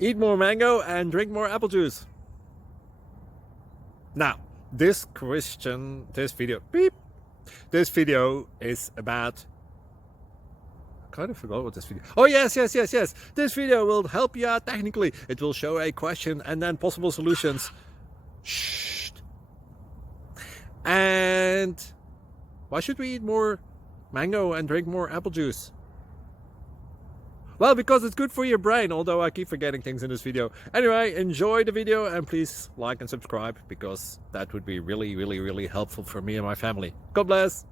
Eat more mango and drink more apple juice. Now, this video is about, I kind of forgot what this video. Oh, yes. This video will help you out technically. It will show a question and then possible solutions. Shh. And why should we eat more mango and drink more apple juice? Well, because it's good for your brain, although I keep forgetting things in this video. Anyway, enjoy the video and please like and subscribe, because that would be really helpful for me and my family. God bless!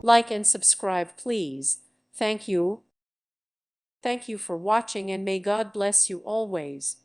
Like and subscribe, please. Thank you. Thank you for watching, and may God bless you always.